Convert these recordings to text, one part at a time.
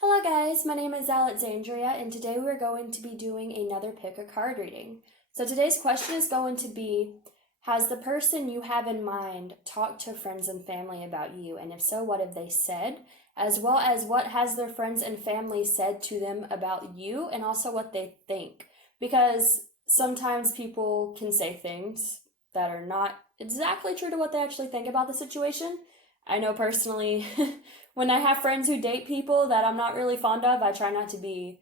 Hello guys, my name is Alexandria and today we're going to be doing another pick a card reading. So today's question is going to be, has the person you have in mind talked to friends and family about you, and if so, what have they said? As well as what has their friends and family said to them about you, and also what they think. Because sometimes people can say things that are not exactly true to what they actually think about the situation. I know personally, when I have friends who date people that I'm not really fond of, I try not to be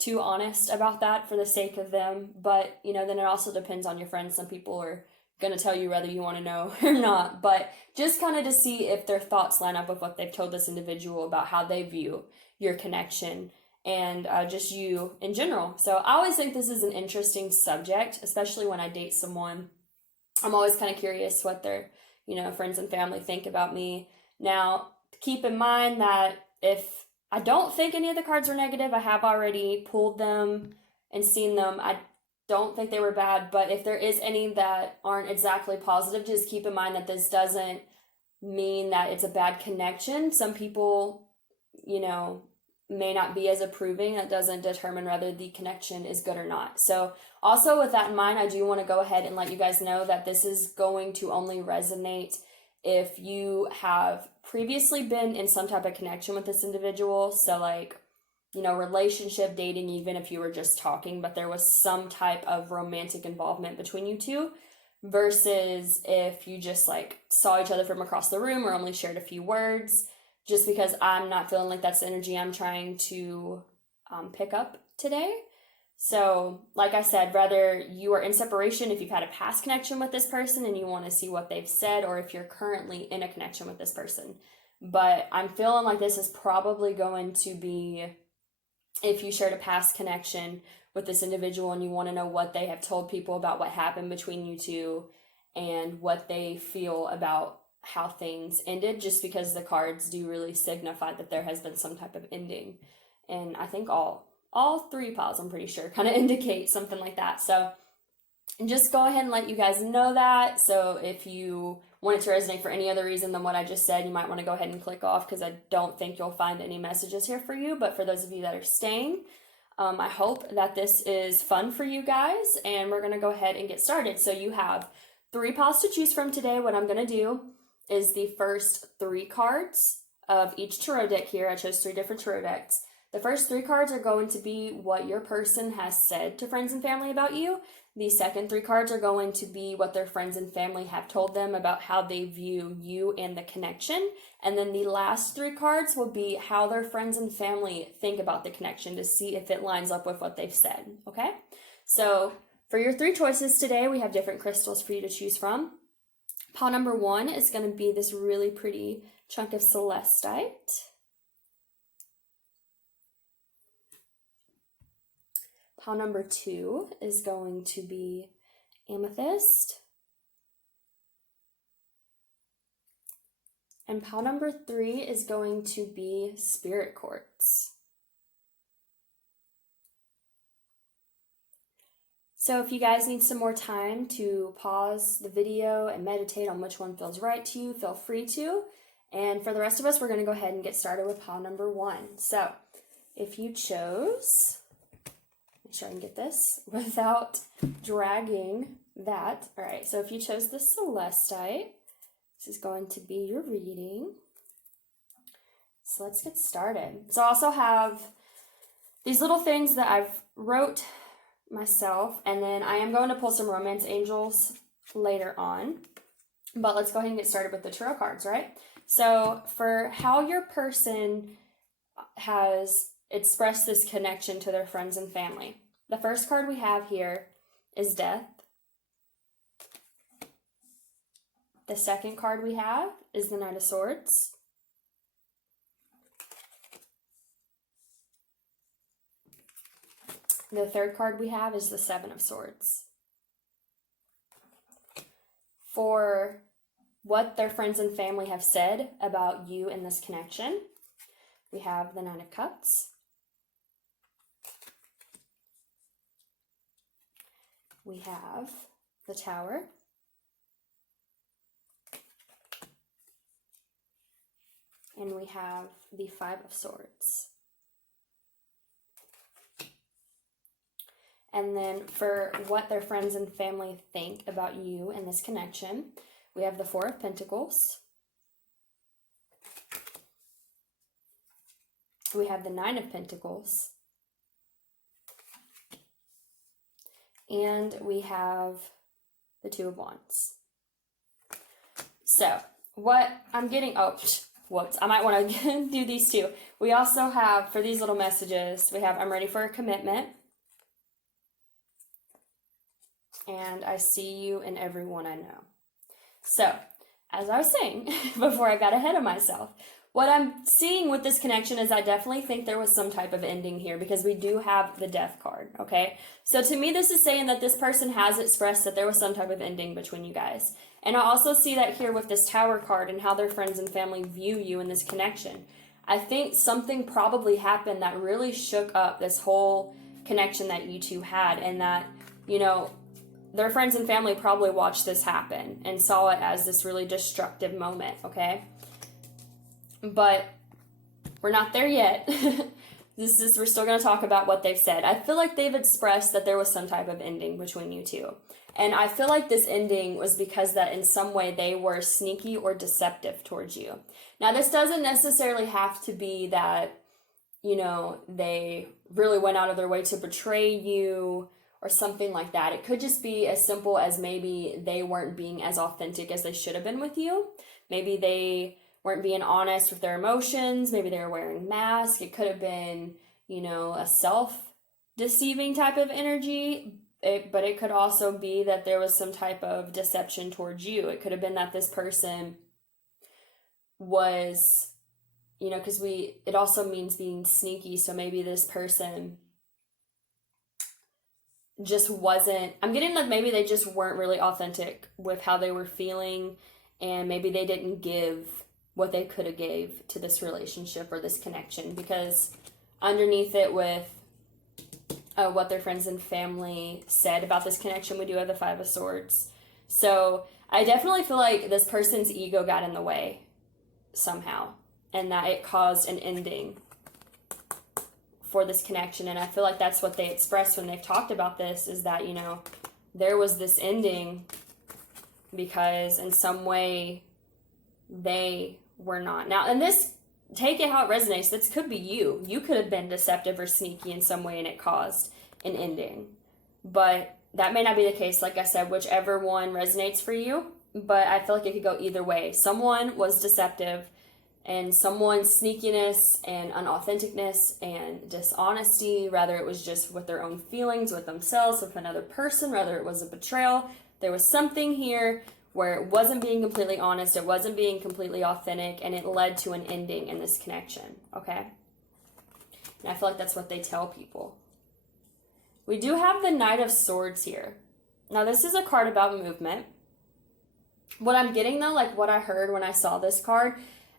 too honest about that for the sake of them. But, then it also depends on your friends. Some people are going to tell you whether you want to know or not. But just kind of to see if their thoughts line up with what they've told this individual about how they view your connection and just you in general. So I always think this is an interesting subject, especially when I date someone. I'm always kind of curious what their, friends and family think about me. Now, keep in mind that if I don't think any of the cards were negative, I have already pulled them and seen them. I don't think they were bad, but if there is any that aren't exactly positive, just keep in mind that this doesn't mean that it's a bad connection. Some people, may not be as approving. That doesn't determine whether the connection is good or not. So also with that in mind, I do want to go ahead and let you guys know that this is going to only resonate if you have previously been in some type of connection with this individual. So relationship, dating, even if you were just talking, but there was some type of romantic involvement between you two, versus if you just saw each other from across the room or only shared a few words. Just because I'm not feeling like that's the energy I'm trying to pick up today. So, like I said, whether you are in separation, if you've had a past connection with this person and you want to see what they've said, or if you're currently in a connection with this person. But I'm feeling like this is probably going to be if you shared a past connection with this individual and you want to know what they have told people about what happened between you two and what they feel about how things ended, just because the cards do really signify that there has been some type of ending. And I think all three piles, I'm pretty sure, kind of indicate something like that. So just go ahead and let you guys know that. So if you want it to resonate for any other reason than what I just said, you might want to go ahead and click off, because I don't think you'll find any messages here for you. But for those of you that are staying, I hope that this is fun for you guys, and we're going to go ahead and get started. So you have three piles to choose from today. What I'm going to do is the first three cards of each tarot deck here. I chose three different tarot decks. The first three cards are going to be what your person has said to friends and family about you. The second three cards are going to be what their friends and family have told them about how they view you and the connection. And then the last three cards will be how their friends and family think about the connection, to see if it lines up with what they've said, okay? So for your three choices today, we have different crystals for you to choose from. Pile number one is going to be this really pretty chunk of celestite. Pile number two is going to be amethyst. And pile number three is going to be spirit quartz. So if you guys need some more time to pause the video and meditate on which one feels right to you, feel free to. And for the rest of us, we're going to go ahead and get started with pile number one. So if you chose, make sure I can get this without dragging that. All right, so if you chose the celestite, this is going to be your reading. So let's get started. So I also have these little things that I've wrote myself, and then I am going to pull some romance angels later on. But let's go ahead and get started with the tarot cards, right? So for how your person has expressed this connection to their friends and family, the first card we have here is death. The second card we have is the Knight of Swords. The third card we have is the Seven of Swords. For what their friends and family have said about you in this connection, we have the Nine of Cups. We have the Tower. And we have the Five of Swords. And then for what their friends and family think about you and this connection, we have the Four of Pentacles. We have the Nine of Pentacles. And we have the Two of Wands. So, what I'm getting, whoops, I might want to do these two. We also have, for these little messages, we have, I'm ready for a commitment. And I see you in everyone I know. So, as I was saying before I got ahead of myself, what I'm seeing with this connection is I definitely think there was some type of ending here because we do have the Death card, okay? So to me, this is saying that this person has expressed that there was some type of ending between you guys. And I also see that here with this Tower card and how their friends and family view you in this connection. I think something probably happened that really shook up this whole connection that you two had, and that, you know, their friends and family probably watched this happen and saw it as this really destructive moment, okay? But we're not there yet. We're still going to talk about what they've said. I feel like they've expressed that there was some type of ending between you two. And I feel like this ending was because that in some way they were sneaky or deceptive towards you. Now, this doesn't necessarily have to be that, you know, they really went out of their way to betray you or something like that. It could just be as simple as maybe they weren't being as authentic as they should have been with you. Maybe they weren't being honest with their emotions. Maybe they were wearing masks. It could have been, you know, a self-deceiving type of energy. But it could also be that there was some type of deception towards you. It could have been that this person was, you know, because it also means being sneaky. So maybe this person just wasn't, I'm getting that maybe they just weren't really authentic with how they were feeling, and maybe they didn't give what they could have gave to this relationship or this connection, because underneath it with what their friends and family said about this connection, we do have the Five of Swords. So I definitely feel like this person's ego got in the way somehow, and that it caused an ending for this connection. And I feel like that's what they expressed when they've talked about this, is that, you know, there was this ending because in some way they were not. Now, and this, take it how it resonates. This could be you. You could have been deceptive or sneaky in some way and it caused an ending. But that may not be the case. Like I said, whichever one resonates for you. But I feel like it could go either way. Someone was deceptive, and someone's sneakiness and unauthenticness and dishonesty, whether it was just with their own feelings, with themselves, with another person, whether it was a betrayal, there was something here where it wasn't being completely honest, it wasn't being completely authentic, and it led to an ending in this connection, okay? And I feel like that's what they tell people. We do have the Knight of Swords here. Now, this is a card about movement. What I'm getting, though, like what I heard when I saw this card,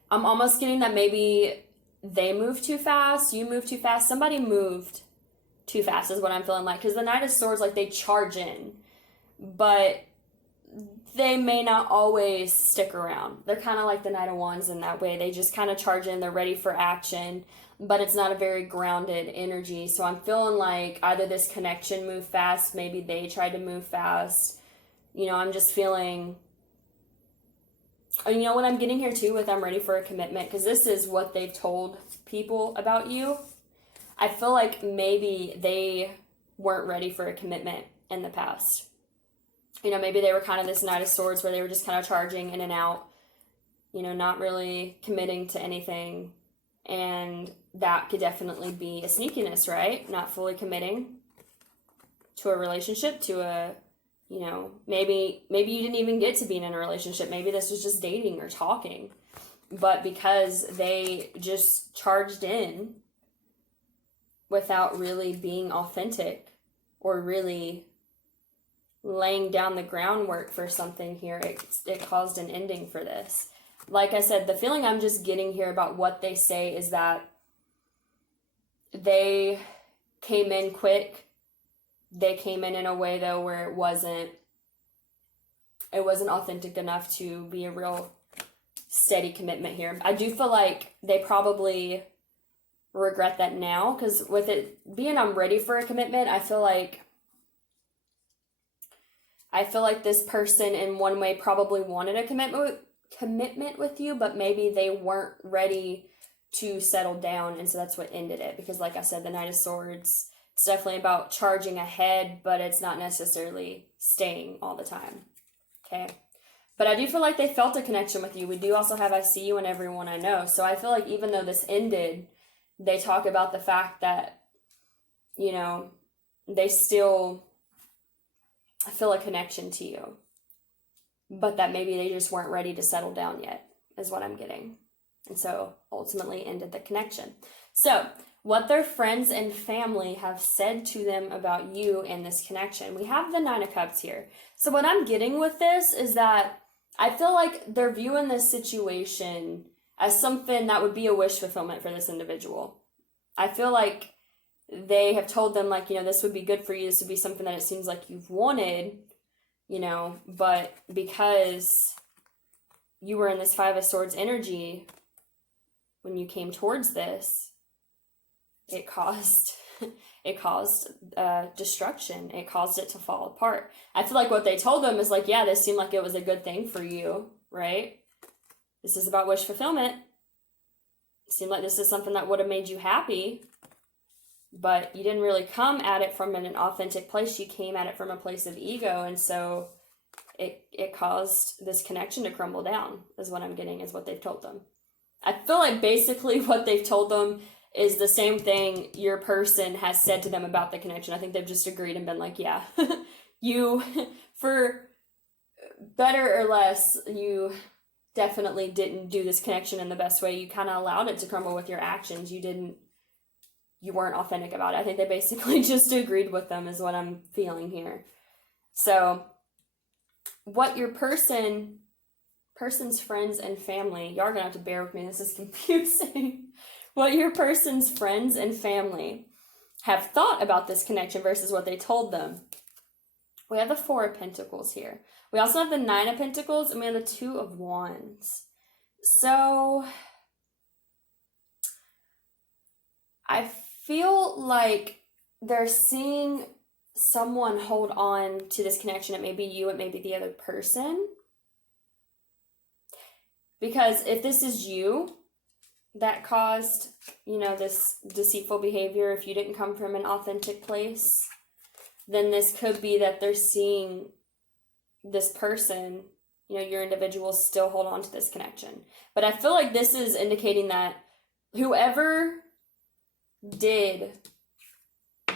I'm almost getting that maybe they moved too fast, you moved too fast, somebody moved too fast is what I'm feeling like. Because the Knight of Swords, like, they charge in, but they may not always stick around. They're kind of like the Knight of Wands in that way. They just kind of charge in, they're ready for action, but it's not a very grounded energy. So I'm feeling like either this connection moved fast, maybe they tried to move fast. You know, I'm just feeling, you know what I'm getting here too with I'm ready for a commitment, because this is what they've told people about you. I feel like maybe they weren't ready for a commitment in the past. You know, maybe they were kind of this Knight of Swords where they were just kind of charging in and out, you know, not really committing to anything. And that could definitely be a sneakiness, right? Not fully committing to a relationship, to a, you know, maybe you didn't even get to being in a relationship. Maybe this was just dating or talking. But because they just charged in without really being authentic or really laying down the groundwork for something here, it caused an ending for this. Like I said, the feeling I'm just getting here about what they say is that they came in quick. They came in a way, though, where it wasn't authentic enough to be a real steady commitment here. I do feel like they probably regret that now, because with it being I'm ready for a commitment, I feel like I feel like this person in one way probably wanted a commitment with you, but maybe they weren't ready to settle down, and so that's what ended it. Because like I said, the Knight of Swords, it's definitely about charging ahead, but it's not necessarily staying all the time. Okay? But I do feel like they felt a connection with you. We do also have I see you in everyone I know. So I feel like even though this ended, they talk about the fact that, you know, they still feel a connection to you. But that maybe they just weren't ready to settle down yet, is what I'm getting. And so ultimately ended the connection. So what their friends and family have said to them about you and this connection. We have the Nine of Cups here. So what I'm getting with this is that I feel like they're viewing this situation as something that would be a wish fulfillment for this individual. I feel like they have told them, like, you know, this would be good for you. This would be something that it seems like you've wanted, you know, but because you were in this Five of Swords energy when you came towards this, it caused destruction. It caused it to fall apart. I feel like what they told them is like, yeah, this seemed like it was a good thing for you, right? This is about wish fulfillment. It seemed like this is something that would have made you happy, but you didn't really come at it from an authentic place. You came at it from a place of ego, and so it caused this connection to crumble down, is what I'm getting, is what they've told them. I feel like basically what they've told them is the same thing your person has said to them about the connection. I think they've just agreed and been like, yeah, you, for better or less, you definitely didn't do this connection in the best way. You kind of allowed it to crumble with your actions. You weren't authentic about it. I think they basically just agreed with them, is what I'm feeling here. So what your person's friends and family, y'all are gonna have to bear with me, this is confusing. What your person's friends and family have thought about this connection versus what they told them. We have the Four of Pentacles here. We also have the Nine of Pentacles, and we have the Two of Wands. So I feel like they're seeing someone hold on to this connection. It may be you, it may be the other person. Because if this is you that caused, you know, this deceitful behavior, if you didn't come from an authentic place, then this could be that they're seeing this person, you know, your individual, still hold on to this connection. But I feel like this is indicating that whoever did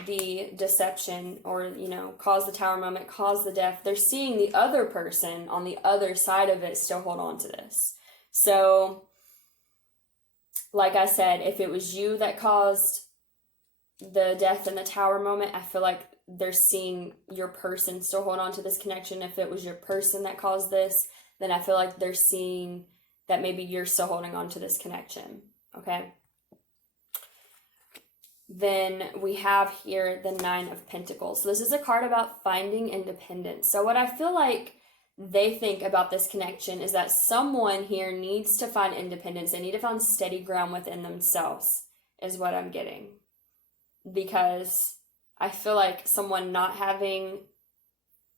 the deception, or, you know, caused the Tower moment, caused the death, they're seeing the other person on the other side of it still hold on to this. So, like I said, if it was you that caused the death and the Tower moment, I feel like they're seeing your person still hold on to this connection. If it was your person that caused this, then I feel like they're seeing that maybe you're still holding on to this connection, okay? Then we have here the Nine of Pentacles. So this is a card about finding independence. So what I feel like they think about this connection is that someone here needs to find independence. They need to find steady ground within themselves, is what I'm getting. Because I feel like someone not having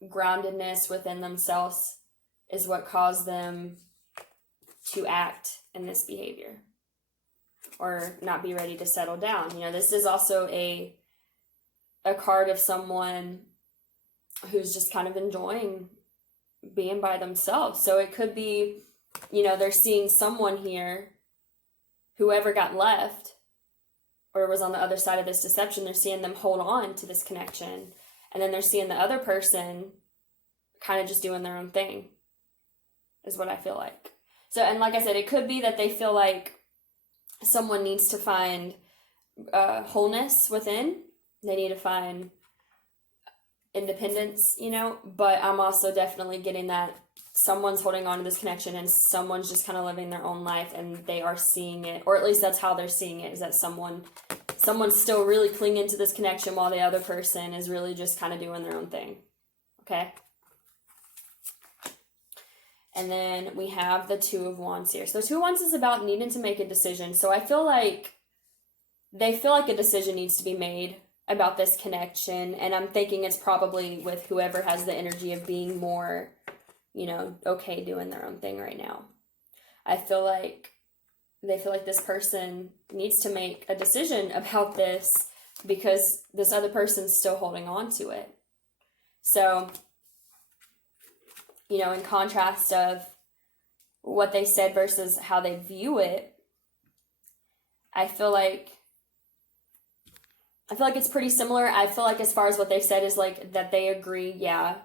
groundedness within themselves is what caused them to act in this behavior, or not be ready to settle down. You know, this is also a card of someone who's just kind of enjoying being by themselves. So it could be, you know, they're seeing someone here, whoever got left or was on the other side of this deception, they're seeing them hold on to this connection. And then they're seeing the other person kind of just doing their own thing, is what I feel like. So, and like I said, it could be that they feel like someone needs to find wholeness within. They need to find independence, you know, but I'm also definitely getting that someone's holding on to this connection and someone's just kind of living their own life, and they are seeing it, or at least that's how they're seeing it, is that someone's still really clinging to this connection while the other person is really just kind of doing their own thing. Okay? And then we have the Two of Wands here. So Two of Wands is about needing to make a decision. So I feel like they feel like a decision needs to be made about this connection, and I'm thinking it's probably with whoever has the energy of being more, okay doing their own thing right now. I feel like they feel like this person needs to make a decision about this because this other person's still holding on to it. So, in contrast of what they said versus how they view it, I feel like it's pretty similar. I feel like as far as what they said is like that they agree, yeah,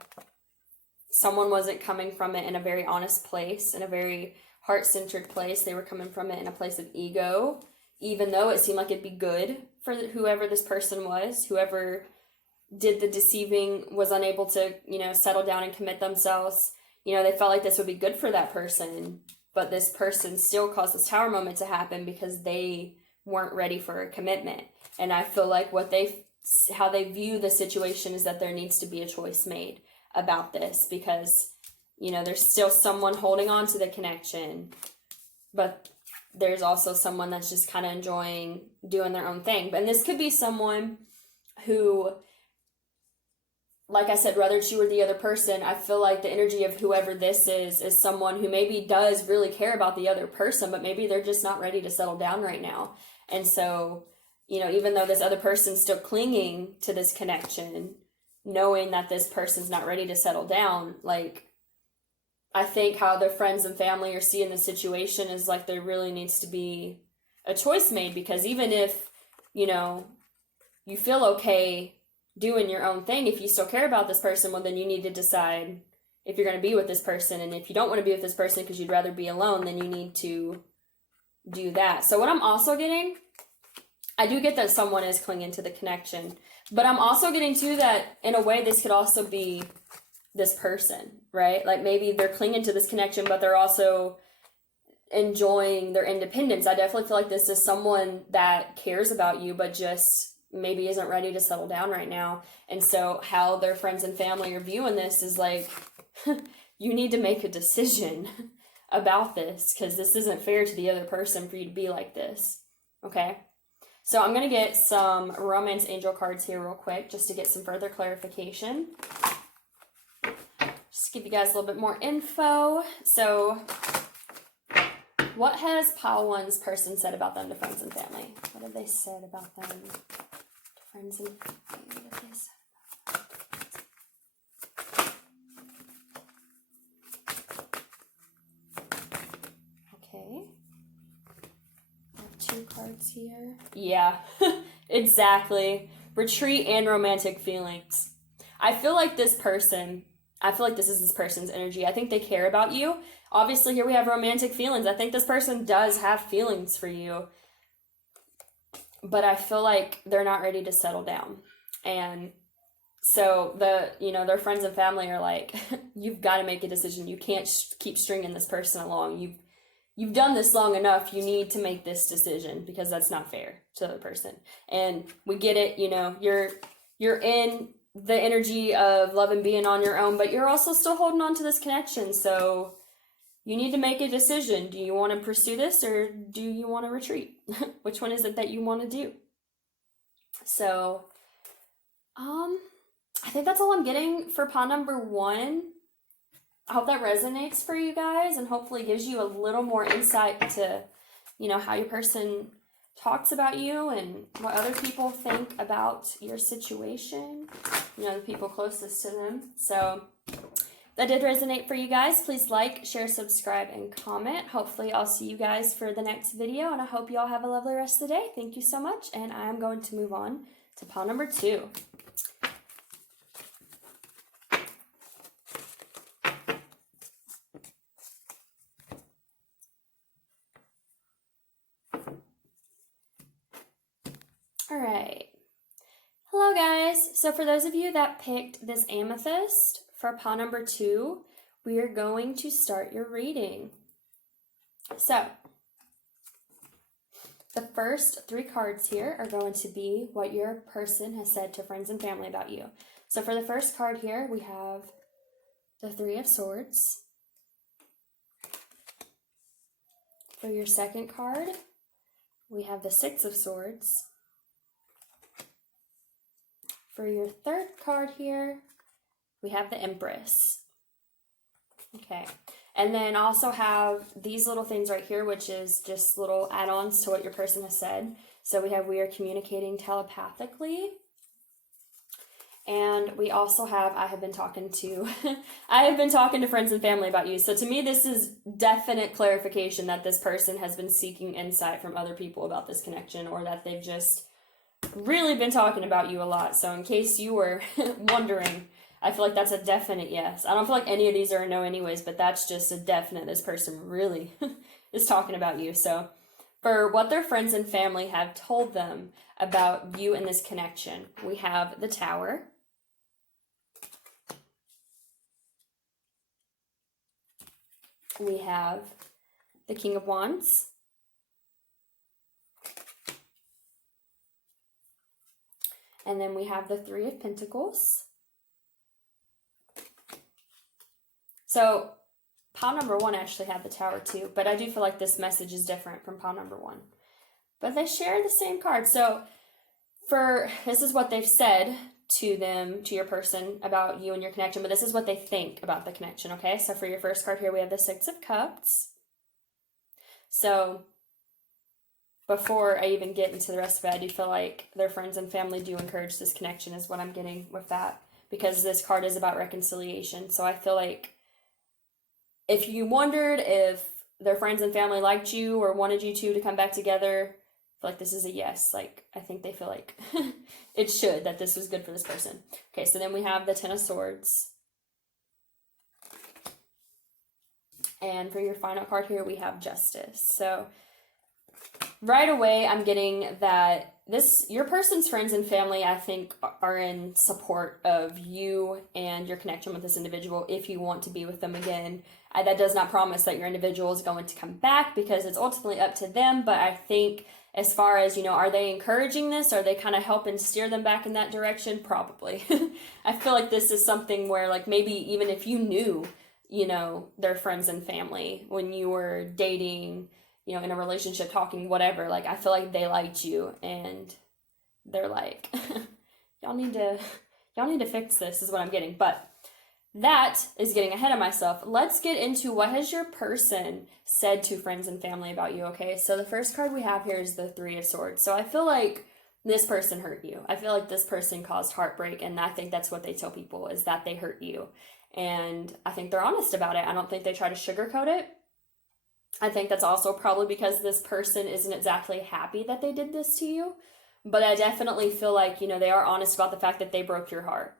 someone wasn't coming from it in a very honest place, in a very heart-centered place. They were coming from it in a place of ego, even though it seemed like it'd be good for whoever this person was, whoever did the deceiving was unable to, settle down and commit themselves. They felt like this would be good for that person, but this person still caused this tower moment to happen because they weren't ready for a commitment. And I feel like how they view the situation is that there needs to be a choice made about this because, there's still someone holding on to the connection, but there's also someone that's just kind of enjoying doing their own thing. And this could be someone who, like I said, whether it's you or the other person, I feel like the energy of whoever this is someone who maybe does really care about the other person, but maybe they're just not ready to settle down right now. And so, even though this other person's still clinging to this connection, knowing that this person's not ready to settle down, like, I think how their friends and family are seeing the situation is like there really needs to be a choice made, because even if, you feel okay doing your own thing, if you still care about this person, well, then you need to decide if you're going to be with this person. And if you don't want to be with this person because you'd rather be alone, then you need to do that. So what I'm also getting, I do get that someone is clinging to the connection, but I'm also getting too that in a way this could also be this person, right? Like maybe they're clinging to this connection, but they're also enjoying their independence. I definitely feel like this is someone that cares about you, but just maybe isn't ready to settle down right now. And so how their friends and family are viewing this is like, you need to make a decision about this because this isn't fair to the other person for you to be like this. Okay? So I'm going to get some romance angel cards here real quick just to get some further clarification. Just give you guys a little bit more info. So what has pile one's person said about them to friends and family? What have they said about them to friends and family? What have they said? Okay. I have 2 cards here. Yeah, exactly. Retreat and romantic feelings. I feel like this is this person's energy. I think they care about you. Obviously, here we have romantic feelings. I think this person does have feelings for you. But I feel like they're not ready to settle down. And so their friends and family are like, you've got to make a decision. You can't keep stringing this person along. You've done this long enough. You need to make this decision because that's not fair to the other person. And we get it. You're in the energy of love and being on your own, but you're also still holding on to this connection. So you need to make a decision. Do you want to pursue this or do you want to retreat? Which one is it that you want to do? So, I think that's all I'm getting for pile number 1. I hope that resonates for you guys and hopefully gives you a little more insight to, how your person talks about you and what other people think about your situation, the people closest to them. So that did resonate for you guys. Please like, share, subscribe, and comment. Hopefully I'll see you guys for the next video, and I hope you all have a lovely rest of the day. Thank you so much, and I'm going to move on to pile number 2. All right. Hello, guys. So for those of you that picked this amethyst for pile number 2, we are going to start your reading. So the first 3 cards here are going to be what your person has said to friends and family about you. So for the first card here, we have the 3 of Swords. For your second card, we have the 6 of Swords. for your third card here, we have the Empress. Okay. And then also have these little things right here, which is just little add-ons to what your person has said. So we have, we are communicating telepathically. And we also have, I have been talking to friends and family about you. So to me, this is definite clarification that this person has been seeking insight from other people about this connection, or that they've just really been talking about you a lot. So in case you were wondering, I feel like that's a definite yes. I don't feel like any of these are a no anyways, but that's just a definite, this person really is talking about you. So for what their friends and family have told them about you and this connection, we have the Tower. We have the King of Wands. And then we have the Three of Pentacles. So pile number 1 actually had the Tower too, but I do feel like this message is different from pile number 1. But they share the same card. So this is what they've said to them, to your person, about you and your connection, but this is what they think about the connection, okay? So for your first card here, we have the Six of Cups. So before I even get into the rest of it, I do feel like their friends and family do encourage this connection, is what I'm getting with that, because this card is about reconciliation. So I feel like if you wondered if their friends and family liked you or wanted you two to come back together, I feel like this is a yes. Like, I think they feel like it should, that this was good for this person. Okay, so then we have the Ten of Swords. And for your final card here, we have Justice. So right away, I'm getting that your person's friends and family, I think, are in support of you and your connection with this individual if you want to be with them again. That does not promise that your individual is going to come back, because it's ultimately up to them. But I think as far as, are they encouraging this? Are they kind of helping steer them back in that direction? Probably. I feel like this is something where, like, maybe even if you knew, their friends and family when you were dating, in a relationship, talking, whatever, like, I feel like they liked you and they're like, y'all need to fix this, is what I'm getting. But that is getting ahead of myself. Let's get into what has your person said to friends and family about you, okay? So the first card we have here is the Three of Swords. So I feel like this person hurt you. I feel like this person caused heartbreak, and I think that's what they tell people, is that they hurt you. And I think they're honest about it. I don't think they try to sugarcoat it. I think that's also probably because this person isn't exactly happy that they did this to you. But I definitely feel like, they are honest about the fact that they broke your heart,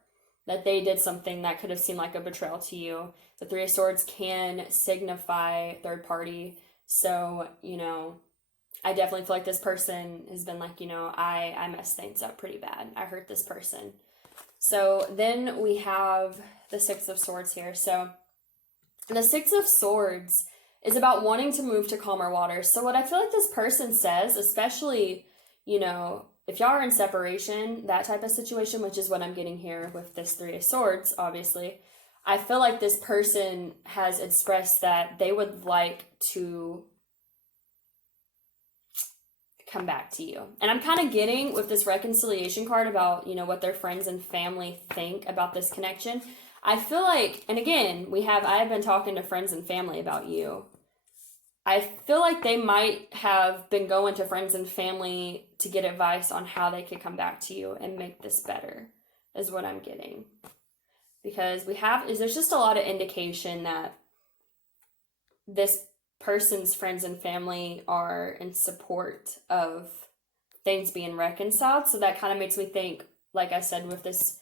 that they did something that could have seemed like a betrayal to you. The Three of Swords can signify third party. So, I definitely feel like this person has been like, I messed things up pretty bad. I hurt this person. So then we have the Six of Swords here. So the Six of Swords is about wanting to move to calmer waters. So what I feel like this person says, especially, if y'all are in separation, that type of situation, which is what I'm getting here with this Three of Swords, obviously, I feel like this person has expressed that they would like to come back to you. And I'm kind of getting with this reconciliation card about, what their friends and family think about this connection. I feel like, and again, I have been talking to friends and family about you. I feel like they might have been going to friends and family to get advice on how they could come back to you and make this better, is what I'm getting. Because there's just a lot of indication that this person's friends and family are in support of things being reconciled. So that kind of makes me think, like I said, with this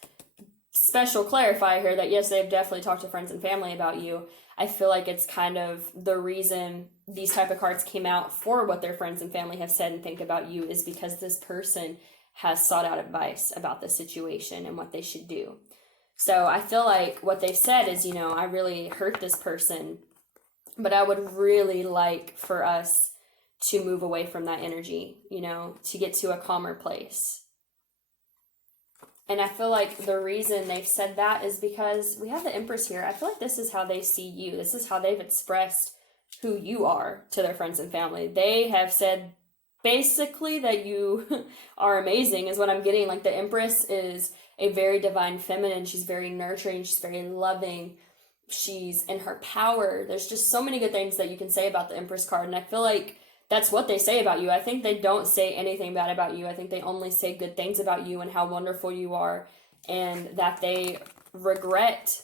special clarifier here, that yes, they've definitely talked to friends and family about you. I feel like it's kind of the reason these type of cards came out for what their friends and family have said and think about you, is because this person has sought out advice about the situation and what they should do. So I feel like what they've said is, I really hurt this person, but I would really like for us to move away from that energy, to get to a calmer place. And I feel like the reason they've said that is because we have the Empress here. I feel like this is how they see you. This is how they've expressed who you are to their friends and family. They have said basically that you are amazing is what I'm getting. Like the Empress is a very divine feminine. She's very nurturing. She's very loving. She's in her power. There's just so many good things that you can say about the Empress card. And I feel like that's what they say about you. I think they don't say anything bad about you. I think they only say good things about you and how wonderful you are, and that they regret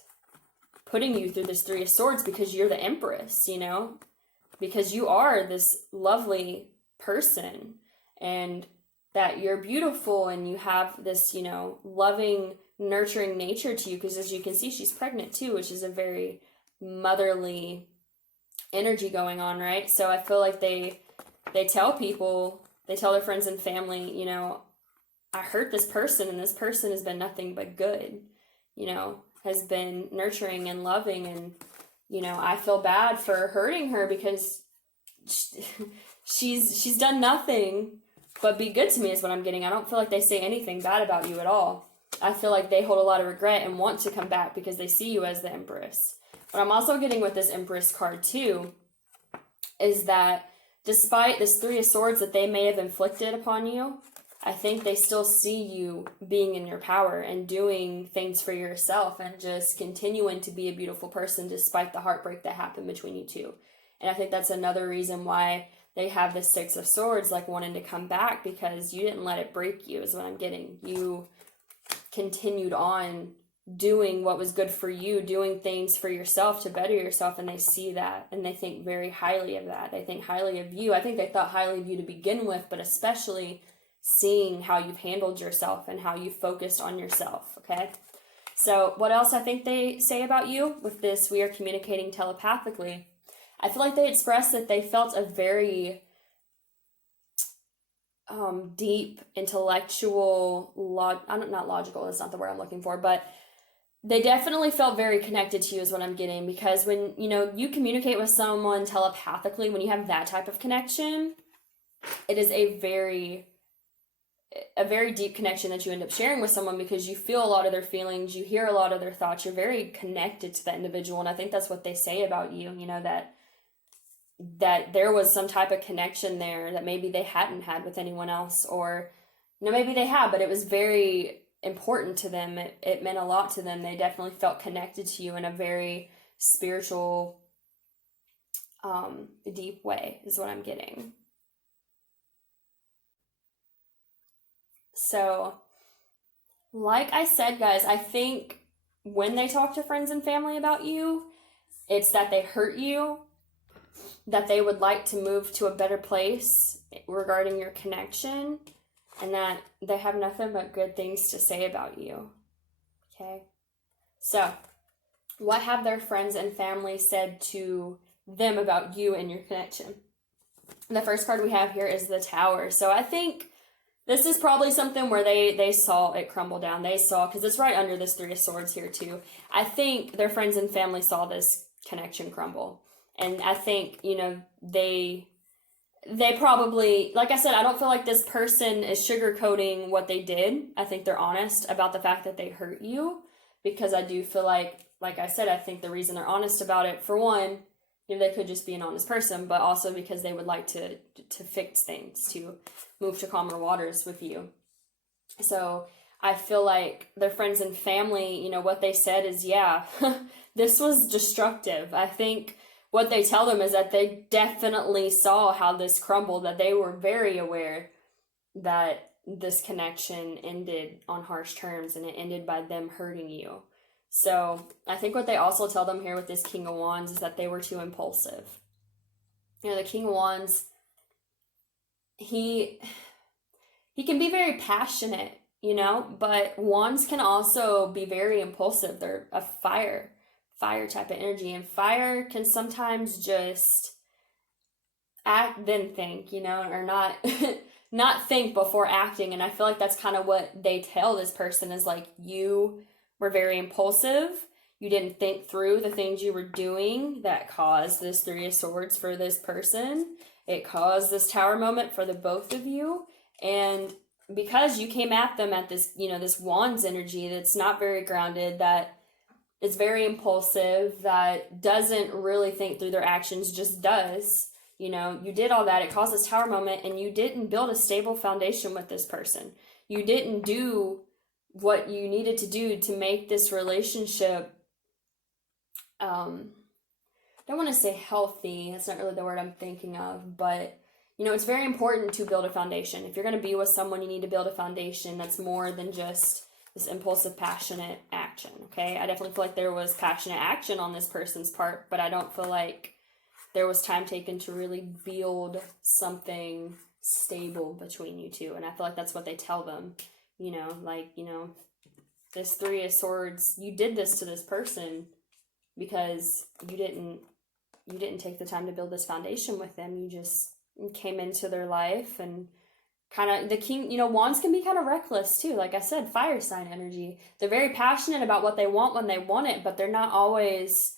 putting you through this Three of Swords because you're the Empress, you know? Because you are this lovely person, and that you're beautiful and you have this, you know, loving, nurturing nature to you. Because as you can see, she's pregnant too, which is a very motherly energy going on, right? So I feel like they tell people, they tell their friends and family, you know, I hurt this person and this person has been nothing but good, you know, has been nurturing and loving, and, you know, I feel bad for hurting her because she's done nothing but be good to me is what I'm getting. I don't feel like they say anything bad about you at all. I feel like they hold a lot of regret and want to come back because they see you as the Empress. What I'm also getting with this Empress card too is that despite this Three of Swords that they may have inflicted upon you, I think they still see you being in your power and doing things for yourself and just continuing to be a beautiful person despite the heartbreak that happened between you two. And I think that's another reason why they have this Six of Swords, like wanting to come back, because you didn't let it break you is what I'm getting. You continued on doing what was good for you, doing things for yourself to better yourself, and they see that and they think very highly of that. They think highly of you. I think they thought highly of you to begin with, but especially seeing how you've handled yourself and how you focused on yourself, okay? So what else I think they say about you with this, we are communicating telepathically. I feel like they expressed that they felt a very deep, intellectual, not logical, that's not the word I'm looking for, but they definitely felt very connected to you is what I'm getting, because when, you know, you communicate with someone telepathically, when you have that type of connection, it is a very deep connection that you end up sharing with someone, because you feel a lot of their feelings, you hear a lot of their thoughts, you're very connected to that individual. And I think that's what they say about you, you know, that there was some type of connection there that maybe they hadn't had with anyone else, or, you know, maybe they have, but it was very important to them. It meant a lot to them. They definitely felt connected to you in a very spiritual, deep way is what I'm getting. So, like I said, guys, I think when they talk to friends and family about you, it's that they hurt you, that they would like to move to a better place regarding your connection, and that they have nothing but good things to say about you. Okay? So, what have their friends and family said to them about you and your connection? The first card we have here is the Tower. So I think this is probably something where they saw it crumble down. They saw, because it's right under this Three of Swords here too. I think their friends and family saw this connection crumble. And I think, you know, they probably, like I said, I don't feel like this person is sugarcoating what they did. I think they're honest about the fact that they hurt you, because I do feel like I said, I think the reason they're honest about it, for one, you know, they could just be an honest person, but also because they would like to fix things, to move to calmer waters with you. So I feel like their friends and family, you know, what they said is, yeah, this was destructive. I think what they tell them is that they definitely saw how this crumbled, that they were very aware that this connection ended on harsh terms, and it ended by them hurting you. So I think what they also tell them here with this King of Wands is that they were too impulsive. You know, the King of Wands, he can be very passionate, you know, but Wands can also be very impulsive. They're a fire type of energy, and fire can sometimes just act then think, you know, or not not think before acting. And I feel like that's kind of what they tell this person is, like, you were very impulsive. You didn't think through the things you were doing that caused this Three of Swords for this person. It caused this Tower moment for the both of you. And because you came at them at this, you know, this Wands energy that's not very grounded, that is very impulsive, that doesn't really think through their actions, just does. You know, you did all that. It caused this tower moment, and you didn't build a stable foundation with this person. You didn't do what you needed to do to make this relationship, I don't want to say healthy. That's not really the word I'm thinking of, but you know, it's very important to build a foundation. If you're going to be with someone, you need to build a foundation that's more than just this impulsive, passionate action, okay? I definitely feel like there was passionate action on this person's part, but I don't feel like there was time taken to really build something stable between you two. And I feel like that's what they tell them, you know, like, you know, this Three of Swords, you did this to this person because you didn't take the time to build this foundation with them. You just came into their life and kind of, the king, you know, wands can be kind of reckless too. Like I said, fire sign energy. They're very passionate about what they want when they want it, but they're not always,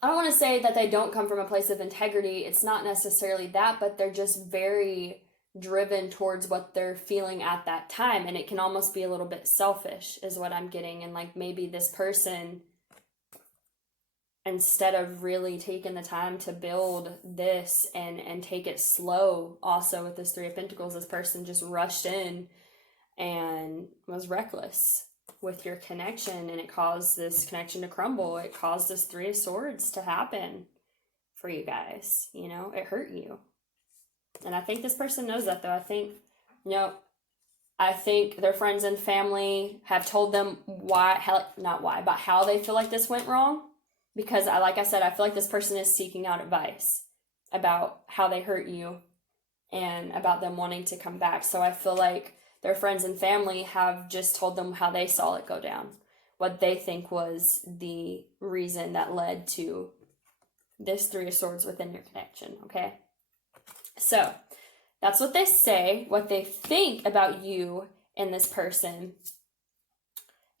I don't want to say that they don't come from a place of integrity. It's not necessarily that, but they're just very driven towards what they're feeling at that time. And it can almost be a little bit selfish is what I'm getting. And like maybe this person, instead of really taking the time to build this and take it slow, also with this Three of Pentacles, this person just rushed in and was reckless with your connection, and it caused this connection to crumble. It caused this Three of Swords to happen for you guys. You know, it hurt you. And I think this person knows that, though. I think, you know, I think their friends and family have told them but how they feel like this went wrong. Because like I said, I feel like this person is seeking out advice about how they hurt you and about them wanting to come back. So I feel like their friends and family have just told them how they saw it go down, what they think was the reason that led to this Three of Swords within your connection, okay? So that's what they say. What they think about you and this person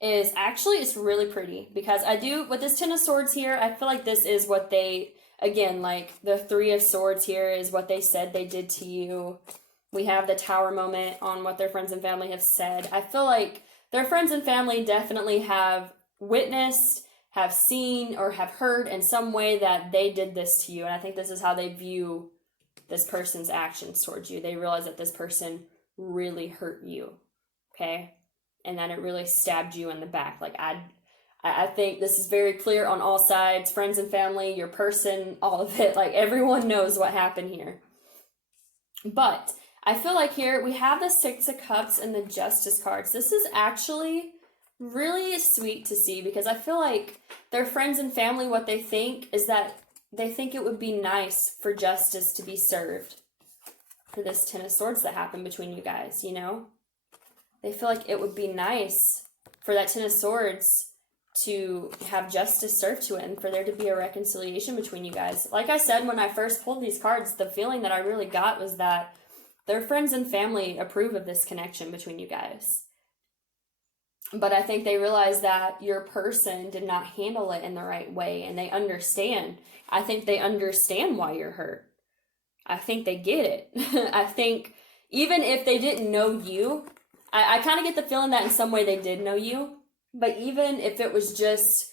is actually, it's really pretty, because I do, with this Ten of Swords here, I feel like this is what they, again, like the Three of Swords here is what they said they did to you. We have the Tower moment on what their friends and family have said. I feel like their friends and family definitely have witnessed, have seen, or have heard in some way that they did this to you. And I think this is how they view this person's actions towards you. They realize that this person really hurt you, okay? And that it really stabbed you in the back. Like, I think this is very clear on all sides. Friends and family, your person, all of it. Like, everyone knows what happened here. But I feel like here we have the Six of Cups and the Justice cards. This is actually really sweet to see, because I feel like their friends and family, what they think is that they think it would be nice for justice to be served for this Ten of Swords that happened between you guys, you know? They feel like it would be nice for that Ten of Swords to have justice served to it and for there to be a reconciliation between you guys. Like I said, when I first pulled these cards, the feeling that I really got was that their friends and family approve of this connection between you guys. But I think they realize that your person did not handle it in the right way, and they understand. I think they understand why you're hurt. I think they get it. I think even if they didn't know you, I kind of get the feeling that in some way they did know you, but even if it was just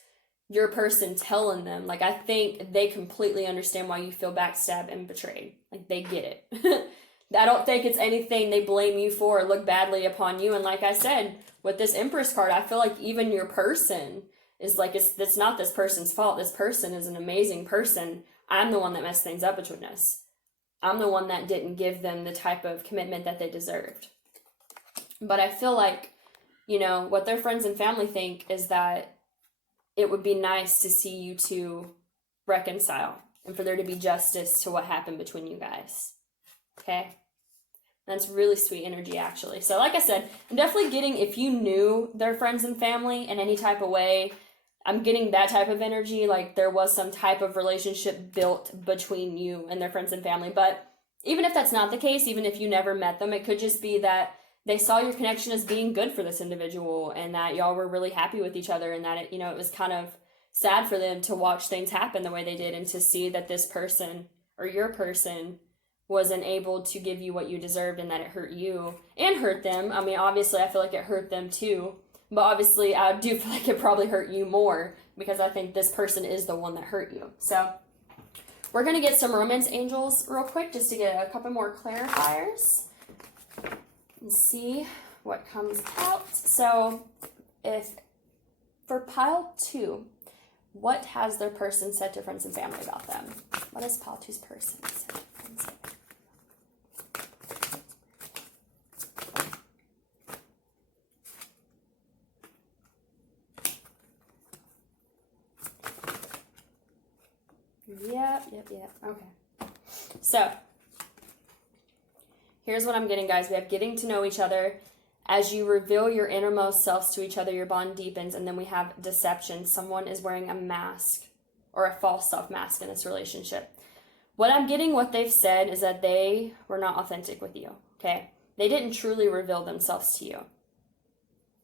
your person telling them, like, I think they completely understand why you feel backstabbed and betrayed. Like, they get it. I don't think it's anything they blame you for or look badly upon you. And like I said, with this Empress card, I feel like even your person is like, it's not this person's fault. This person is an amazing person. I'm the one that messed things up between us. I'm the one that didn't give them the type of commitment that they deserved. But I feel like, you know, what their friends and family think is that it would be nice to see you two reconcile and for there to be justice to what happened between you guys. Okay? That's really sweet energy, actually. So like I said, I'm definitely getting, if you knew their friends and family in any type of way, I'm getting that type of energy, like there was some type of relationship built between you and their friends and family. But even if that's not the case, even if you never met them, it could just be that they saw your connection as being good for this individual and that y'all were really happy with each other and that it, you know, it was kind of sad for them to watch things happen the way they did and to see that this person or your person wasn't able to give you what you deserved and that it hurt you and hurt them. I mean, obviously I feel like it hurt them too, but obviously I do feel like it probably hurt you more because I think this person is the one that hurt you. So we're going to get some romance angels real quick just to get a couple more clarifiers and see what comes out. So if for pile 2, what has their person said to friends and family about them? What has pile 2's person said to friends and family? Yep. Okay. So, here's what I'm getting, guys. We have getting to know each other. As you reveal your innermost selves to each other, your bond deepens. And then we have deception. Someone is wearing a mask or a false self-mask in this relationship. What I'm getting, what they've said, is that they were not authentic with you, okay? They didn't truly reveal themselves to you.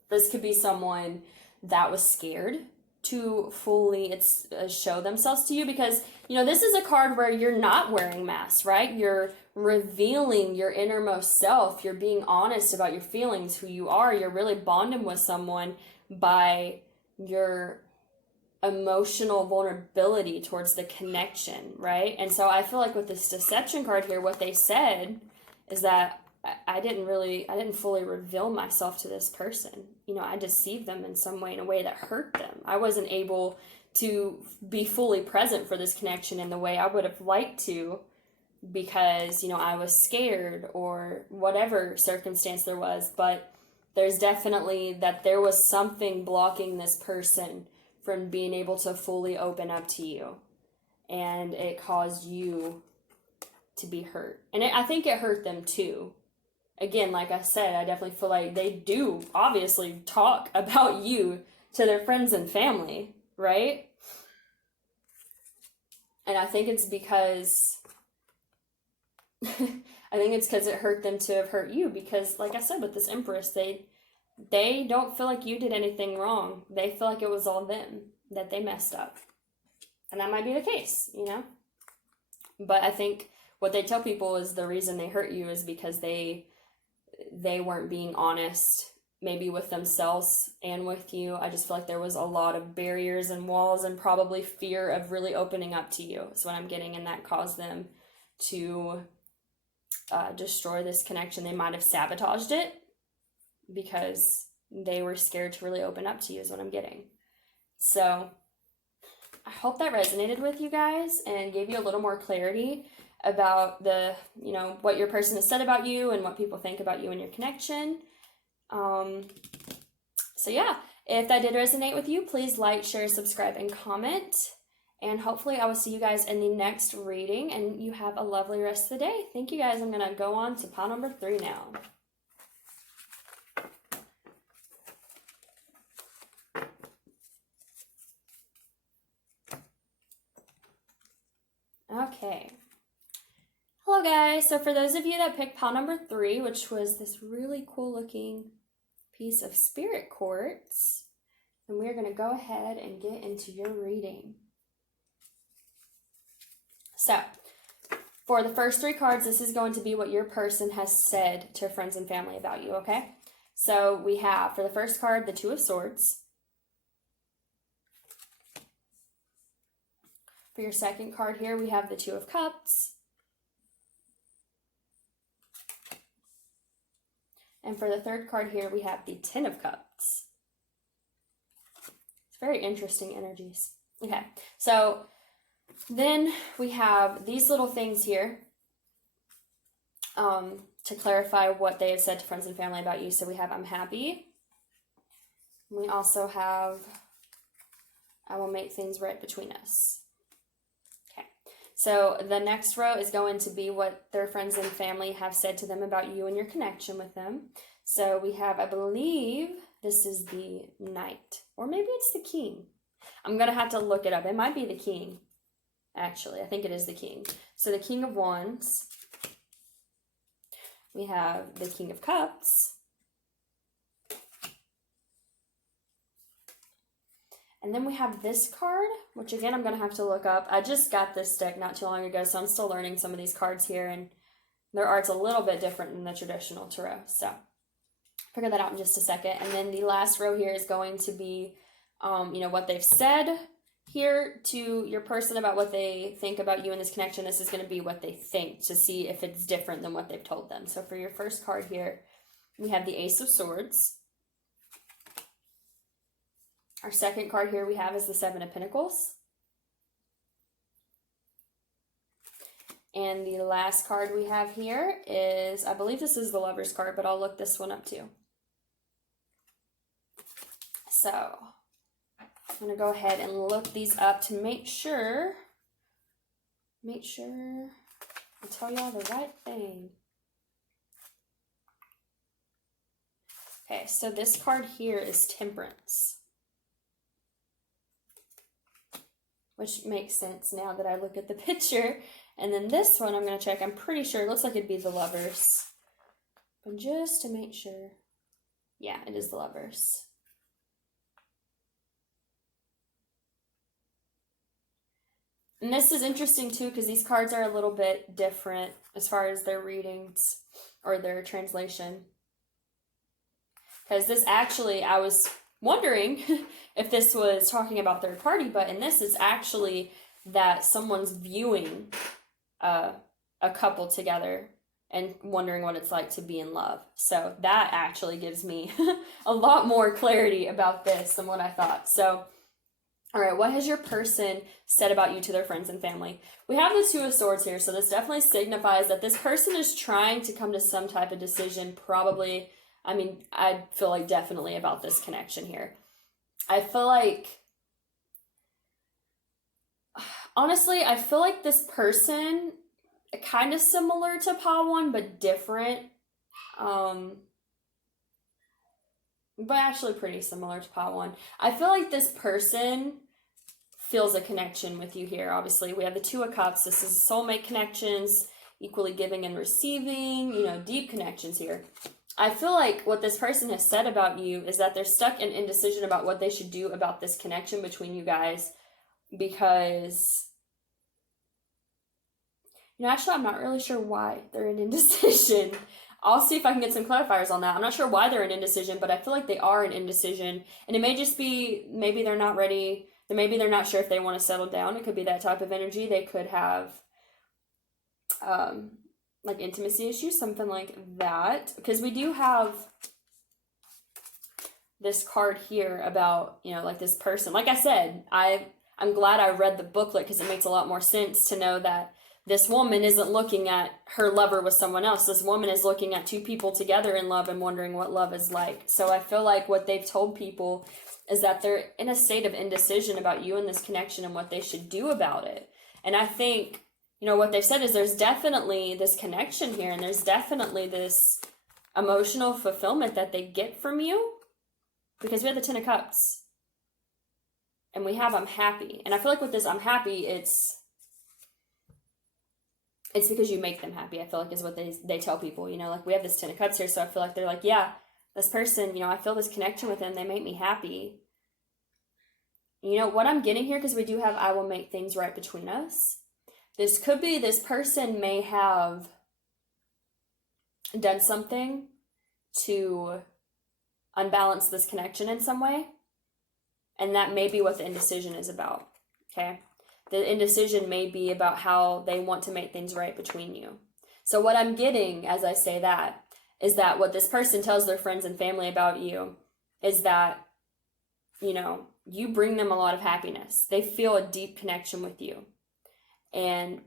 This could be someone that was scared to fully show themselves to you, because this is a card where you're not wearing masks, right? You're revealing your innermost self. You're being honest about your feelings, who you are. You're really bonding with someone by your emotional vulnerability towards the connection, right? And so I feel like with this deception card here, what they said is that I didn't fully reveal myself to this person. I deceived them in some way, in a way that hurt them. I wasn't able to be fully present for this connection in the way I would have liked to, because, I was scared or whatever circumstance there was. But there's definitely that there was something blocking this person from being able to fully open up to you. And it caused you to be hurt. And I think it hurt them too. Again, like I said, I definitely feel like they do obviously talk about you to their friends and family, right? And I think it's because it hurt them to have hurt you, because like I said, with this Empress, they don't feel like you did anything wrong. They feel like it was all them, that they messed up. And that might be the case, But I think what they tell people is the reason they hurt you is because they weren't being honest, maybe with themselves and with you. I just feel like there was a lot of barriers and walls and probably fear of really opening up to you is what I'm getting, and that caused them to destroy this connection. They might have sabotaged it because they were scared to really open up to you is what I'm getting. So I hope that resonated with you guys and gave you a little more clarity about what your person has said about you and what people think about you and your connection. So yeah, if that did resonate with you, please like, share, subscribe, and comment. And hopefully I will see you guys in the next reading, and you have a lovely rest of the day. Thank you guys. I'm going to go on to pile number 3 now. Okay. Hello guys, so for those of you that picked pile number 3, which was this really cool looking piece of spirit quartz, then we're going to go ahead and get into your reading. So, for the first 3 cards, this is going to be what your person has said to friends and family about you, okay? So we have, for the first card, the 2 of Swords. For your second card here, we have the 2 of Cups. And for the third card here, we have the 10 of Cups. It's very interesting energies. Okay, so then we have these little things here to clarify what they have said to friends and family about you. So we have, I'm happy. We also have, I will make things right between us. Okay, so the next row is going to be what their friends and family have said to them about you and your connection with them. So we have, I believe this is the Knight, or maybe it's the King. I'm going to have to look it up. It might be the King, actually. I think it is the King. So the King of Wands. We have the King of Cups. And then we have this card, which again, I'm going to have to look up. I just got this deck not too long ago, so I'm still learning some of these cards here, and their art's a little bit different than the traditional tarot. So figure that out in just a second. And then the last row here is going to be what they've said here to your person about what they think about you in this connection. This is going to be what they think to see if it's different than what they've told them. So for your first card here, we have the Ace of Swords. Our second card here we have is the Seven of Pentacles. And the last card we have here is, I believe this is the Lover's card, but I'll look this one up too. So I'm going to go ahead and look these up to make sure I tell y'all the right thing. Okay, so this card here is Temperance, which makes sense now that I look at the picture. And then this one I'm going to check. I'm pretty sure it looks like it'd be the Lovers. But just to make sure. Yeah, it is the Lovers. And this is interesting too because these cards are a little bit different as far as their readings or their translation. Because this actually, I was wondering if this was talking about third party, but in this it's actually that someone's viewing a couple together and wondering what it's like to be in love. So that actually gives me a lot more clarity about this than what I thought. So, all right, what has your person said about you to their friends and family? We have the Two of Swords here, so this definitely signifies that this person is trying to come to some type of decision, probably. I mean, I feel like definitely about this connection here. I feel like, honestly, I feel like this person, kind of similar to Pa 1, but different. But actually pretty similar to Pa 1. I feel like this person feels a connection with you here. Obviously, we have the Two of Cups. This is soulmate connections, equally giving and receiving, deep connections here. I feel like what this person has said about you is that they're stuck in indecision about what they should do about this connection between you guys because, actually I'm not really sure why they're in indecision. I'll see if I can get some clarifiers on that. I'm not sure why they're in indecision, but I feel like they are in indecision. And it may just be, maybe they're not ready, maybe they're not sure if they want to settle down. It could be that type of energy. They could have like intimacy issues, something like that. Because we do have this card here about, like this person. Like I said, I'm glad I read the booklet because it makes a lot more sense to know that this woman isn't looking at her lover with someone else. This woman is looking at two people together in love and wondering what love is like. So I feel like what they've told people is that they're in a state of indecision about you and this connection and what they should do about it. And I think, what they've said is there's definitely this connection here and there's definitely this emotional fulfillment that they get from you because we have the Ten of Cups and we have I'm happy. And I feel like with this I'm happy, it's because you make them happy, I feel like is what they tell people, like we have this Ten of Cups here, so I feel like they're like, yeah, this person, I feel this connection with them, they make me happy. What I'm getting here, because we do have I will make things right between us, this could be this person may have done something to unbalance this connection in some way, and that may be what the indecision is about, okay? The indecision may be about how they want to make things right between you. So what I'm getting as I say that is that what this person tells their friends and family about you is that, you bring them a lot of happiness. They feel a deep connection with you.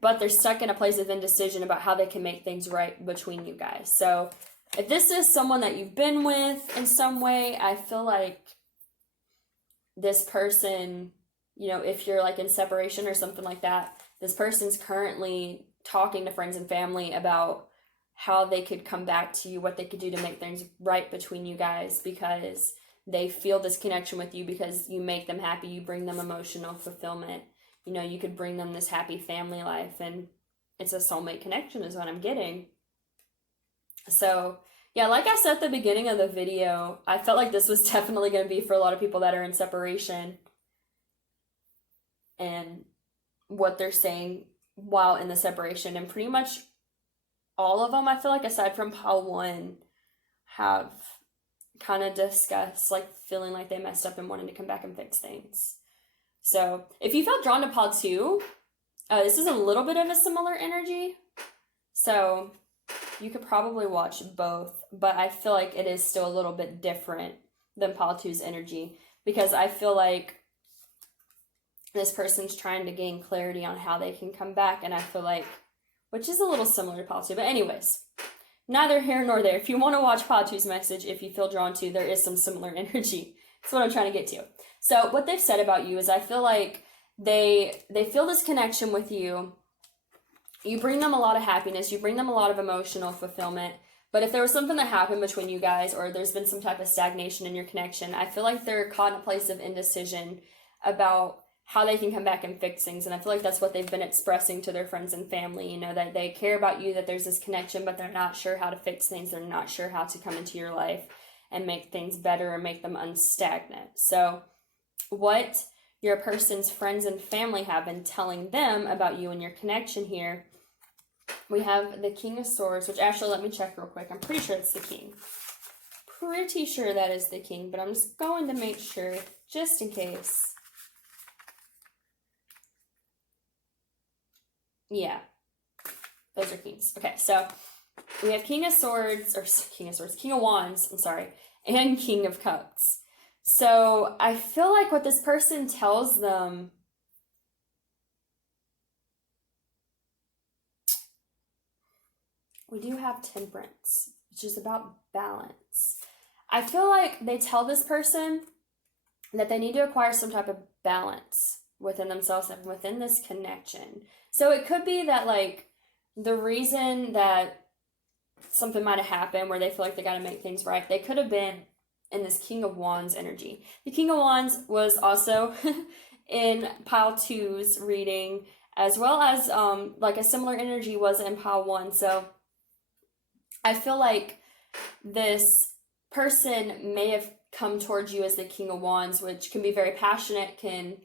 But they're stuck in a place of indecision about how they can make things right between you guys. So if this is someone that you've been with in some way, I feel like this person, if you're like in separation or something like that, this person's currently talking to friends and family about how they could come back to you, what they could do to make things right between you guys because they feel this connection with you because you make them happy, you bring them emotional fulfillment. You could bring them this happy family life and it's a soulmate connection is what I'm getting. So yeah, like I said at the beginning of the video, I felt like this was definitely going to be for a lot of people that are in separation. And what they're saying while in the separation. And pretty much all of them, I feel like, aside from Pa 1, have kind of discuss like feeling like they messed up and wanting to come back and fix things. So if you felt drawn to pile 2, this is a little bit of a similar energy. So you could probably watch both, but I feel like it is still a little bit different than pile 2's energy, because I feel like this person's trying to gain clarity on how they can come back, and I feel like, which is a little similar to pile 2, but anyways, neither here nor there. If you want to watch pile 2's message, if you feel drawn to, there is some similar energy. That's what I'm trying to get to. So what they've said about you is, I feel like they feel this connection with you. You bring them a lot of happiness. You bring them a lot of emotional fulfillment. But if there was something that happened between you guys, or there's been some type of stagnation in your connection, I feel like they're caught in a place of indecision about how they can come back and fix things. And I feel like that's what they've been expressing to their friends and family, you know, that they care about you, that there's this connection, but they're not sure how to fix things. They're not sure how to come into your life and make things better or make them unstagnant. So what your person's friends and family have been telling them about you and your connection here, we have the King of Swords, which actually, let me check real quick. I'm pretty sure it's the King. Pretty sure that is the King, but I'm just going to make sure just in case. Yeah, those are Kings. Okay, so we have King of Swords, King of Wands, I'm sorry, and King of Cups. So I feel like what this person tells them, we do have Temperance, which is about balance. I feel like they tell this person that they need to acquire some type of balance within themselves and within this connection. So it could be that, like, the reason that something might have happened where they feel like they got to make things right, they could have been in this King of Wands energy. The King of Wands was also in pile 2's reading, as well as like a similar energy was in pile 1. So I feel like this person may have come towards you as the King of Wands, which can be very passionate, can,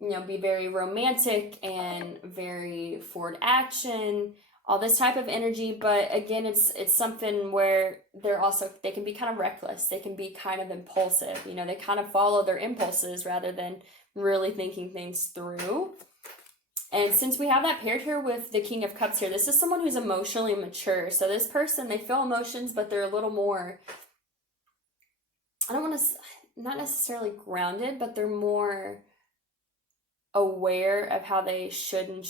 you know, be very romantic and very forward action, all this type of energy. But again, it's something where they can be kind of reckless. They can be kind of impulsive. You know, they kind of follow their impulses rather than really thinking things through. And since we have that paired here with the King of Cups here, this is someone who's emotionally mature. So this person, they feel emotions, but they're a little more, I don't want to, not necessarily grounded, but they're more aware of how they should and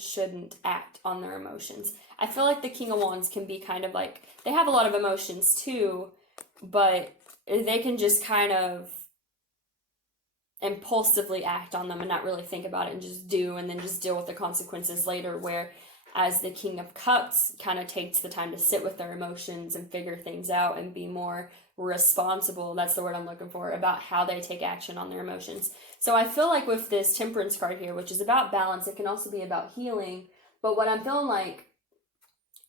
shouldn't act on their emotions. I feel like the King of Wands can be kind of like, they have a lot of emotions too, but they can just kind of impulsively act on them and not really think about it and just do, and then just deal with the consequences later, whereas the King of Cups kind of takes the time to sit with their emotions and figure things out and be more responsible, that's the word I'm looking for, about how they take action on their emotions. So I feel like with this Temperance card here, which is about balance, it can also be about healing, but what I'm feeling like,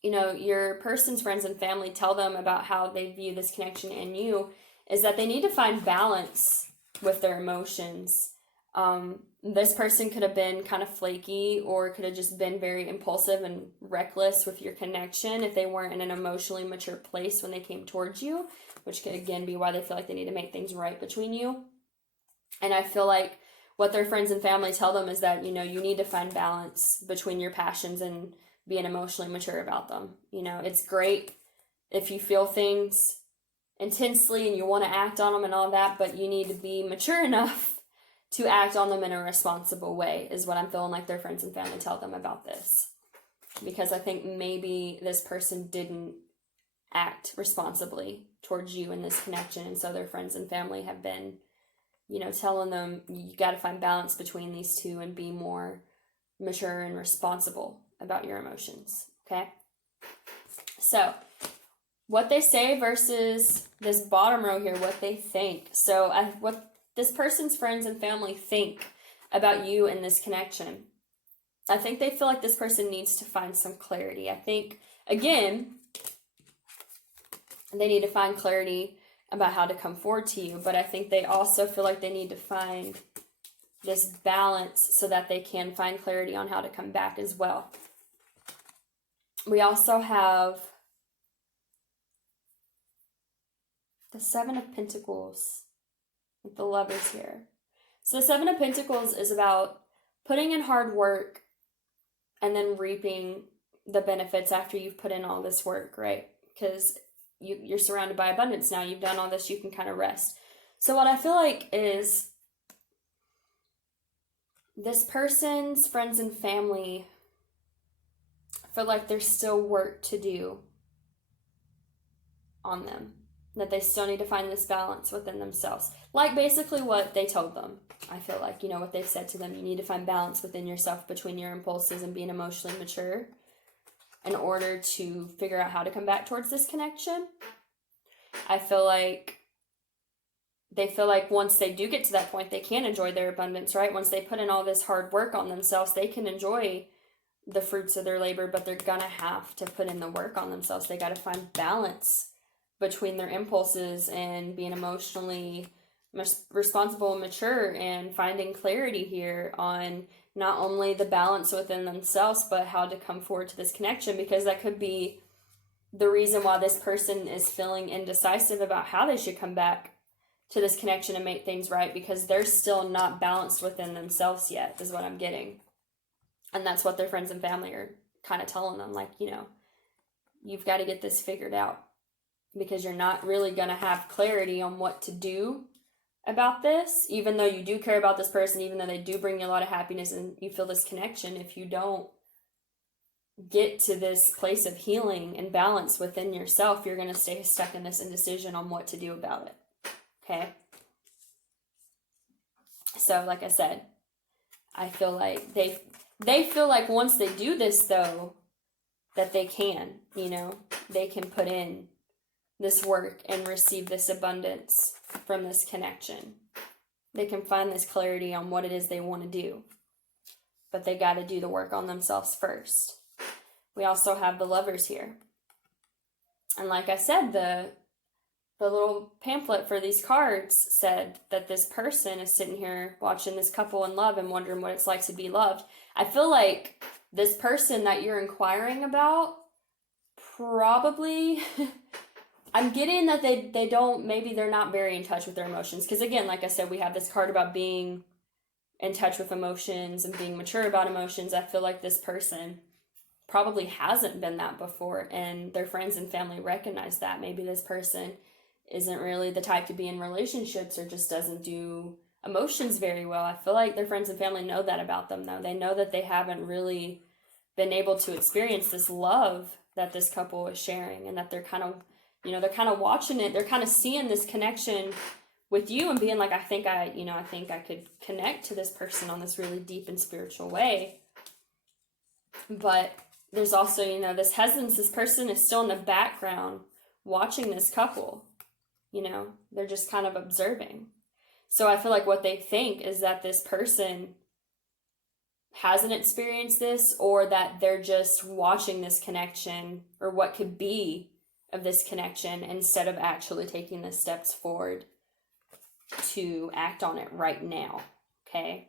you know, your person's friends and family tell them about how they view this connection in you, is that they need to find balance with their emotions. This person could have been kind of flaky, or could have just been very impulsive and reckless with your connection if they weren't in an emotionally mature place when they came towards you, which could again be why they feel like they need to make things right between you. And I feel like what their friends and family tell them is that, you know, you need to find balance between your passions and being emotionally mature about them. You know, it's great if you feel things intensely and you want to act on them and all that, but you need to be mature enough to act on them in a responsible way, is what I'm feeling like their friends and family tell them about this. Because I think maybe this person didn't act responsibly towards you in this connection, and so their friends and family have been, you know, telling them, you got to find balance between these two and be more mature and responsible about your emotions, okay? So what they say versus this bottom row here, what they think. So what this person's friends and family think about you in this connection. I think they feel like this person needs to find some clarity. I think, again, they need to find clarity about how to come forward to you, but I think they also feel like they need to find this balance so that they can find clarity on how to come back as well. We also have The Seven of Pentacles with the Lovers here. So the Seven of Pentacles is about putting in hard work and then reaping the benefits after you've put in all this work, right? Because you're surrounded by abundance now. You've done all this, you can kind of rest. So what I feel like is this person's friends and family feel like there's still work to do on them, that they still need to find this balance within themselves. Like basically what they told them. I feel like, what they've said to them, you need to find balance within yourself between your impulses and being emotionally mature in order to figure out how to come back towards this connection. I feel like they feel like once they do get to that point, they can enjoy their abundance, right? Once they put in all this hard work on themselves, they can enjoy the fruits of their labor, but they're gonna have to put in the work on themselves. They got to find balance between their impulses and being emotionally responsible and mature, and finding clarity here on not only the balance within themselves, but how to come forward to this connection, because that could be the reason why this person is feeling indecisive about how they should come back to this connection and make things right, because they're still not balanced within themselves yet, is what I'm getting. And that's what their friends and family are kind of telling them, like, you've got to get this figured out, because you're not really going to have clarity on what to do about this, even though you do care about this person, even though they do bring you a lot of happiness and you feel this connection. If you don't get to this place of healing and balance within yourself, you're going to stay stuck in this indecision on what to do about it. Okay? So, like I said, I feel like they feel like once they do this, though, that they can, they can put in this work and receive this abundance from this connection. They can find this clarity on what it is they want to do, but they got to do the work on themselves first. We also have the Lovers here. And like I said, the little pamphlet for these cards said that this person is sitting here watching this couple in love and wondering what it's like to be loved. I feel like this person that you're inquiring about probably... I'm getting that they don't, maybe they're not very in touch with their emotions. Because again, like I said, we have this card about being in touch with emotions and being mature about emotions. I feel like this person probably hasn't been that before, and their friends and family recognize that. Maybe this person isn't really the type to be in relationships, or just doesn't do emotions very well. I feel like their friends and family know that about them, though. They know that they haven't really been able to experience this love that this couple is sharing, and that they're kind of watching it. They're kind of seeing this connection with you and being like, I think I could connect to this person on this really deep and spiritual way. But there's also, this hesitance. This person is still in the background watching this couple. They're just kind of observing. So I feel like what they think is that this person hasn't experienced this, or that they're just watching this connection, or what could be of this connection, instead of actually taking the steps forward to act on it right now. Okay?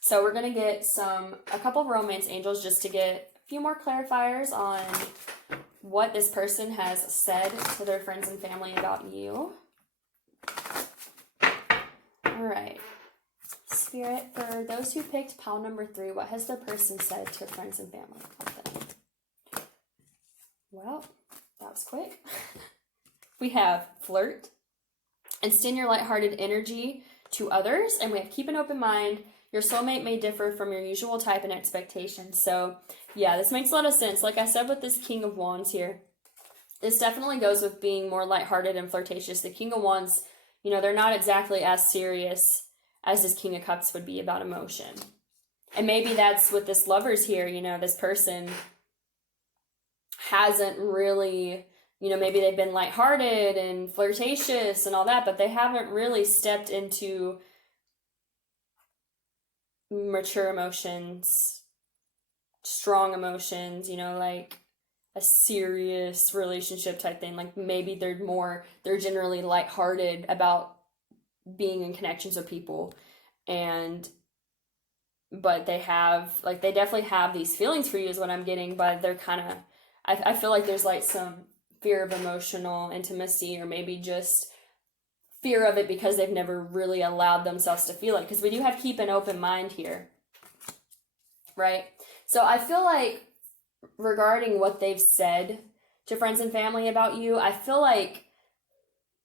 So we're going to get a couple of romance angels just to get a few more clarifiers on what this person has said to their friends and family about you. All right. Spirit, for those who picked pile number 3, what has the person said to friends and family about them? Well, that was quick. We have flirt, extend your lighthearted energy to others, and we have keep an open mind. Your soulmate may differ from your usual type and expectations. So, yeah, this makes a lot of sense. Like I said with this King of Wands here, this definitely goes with being more lighthearted and flirtatious. The King of Wands, they're not exactly as serious as this King of Cups would be about emotion. And maybe that's with this Lovers here, this person hasn't really, maybe they've been lighthearted and flirtatious and all that, but they haven't really stepped into mature emotions, strong emotions, like a serious relationship type thing. Like maybe they're generally lighthearted about being in connections with people, but they definitely have these feelings for you is what I'm getting, but they're kind of, I feel like there's like some fear of emotional intimacy, or maybe just fear of it because they've never really allowed themselves to feel it. Because we do have to keep an open mind here, right? So I feel like regarding what they've said to friends and family about you, I feel like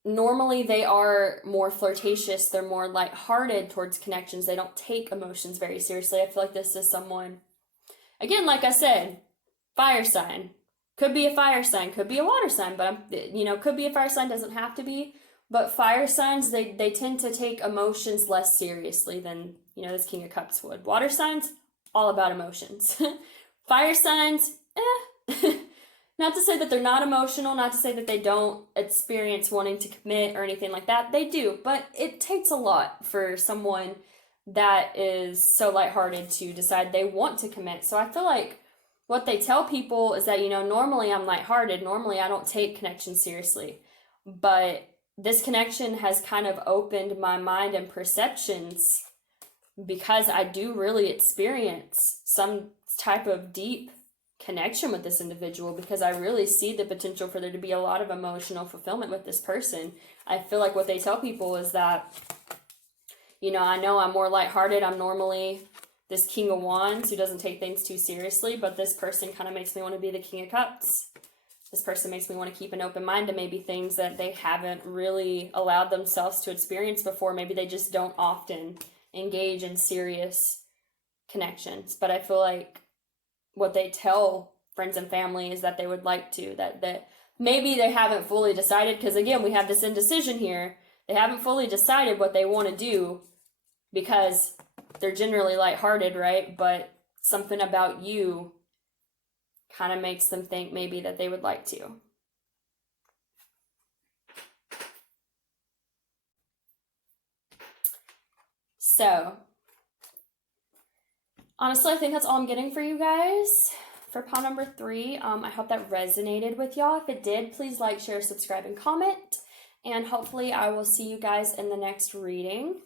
normally they are more flirtatious. They're more lighthearted towards connections. They don't take emotions very seriously. I feel like this is someone, again, like I said, fire sign. Could be a fire sign, could be a water sign, but could be a fire sign, doesn't have to be. But fire signs, they tend to take emotions less seriously than, this King of Cups would. Water signs, all about emotions. Fire signs, not to say that they're not emotional, not to say that they don't experience wanting to commit or anything like that. They do, but it takes a lot for someone that is so lighthearted to decide they want to commit. So I feel like what they tell people is that, normally I'm lighthearted. Normally I don't take connections seriously. But this connection has kind of opened my mind and perceptions because I do really experience some type of deep connection with this individual, because I really see the potential for there to be a lot of emotional fulfillment with this person. I feel like what they tell people is that, I know I'm more lighthearted. I'm normally this King of Wands who doesn't take things too seriously, but this person kind of makes me want to be the King of Cups. This person makes me want to keep an open mind to maybe things that they haven't really allowed themselves to experience before. Maybe they just don't often engage in serious connections. But I feel like what they tell friends and family is that they would like to, that maybe they haven't fully decided, because again, we have this indecision here. They haven't fully decided what they want to do because they're generally lighthearted, right? But something about you kind of makes them think maybe that they would like to. So, honestly, I think that's all I'm getting for you guys for pile number 3. I hope that resonated with y'all. If it did, please like, share, subscribe, and comment. And hopefully I will see you guys in the next reading.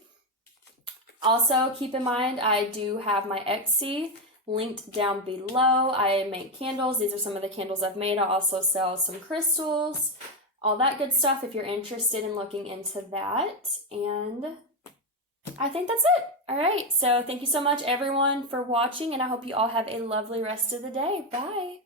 Also, keep in mind, I do have my Etsy linked down below. I make candles. These are some of the candles I've made. I also sell some crystals, all that good stuff if you're interested in looking into that. And I think that's it. All right. So thank you so much, everyone, for watching, and I hope you all have a lovely rest of the day. Bye.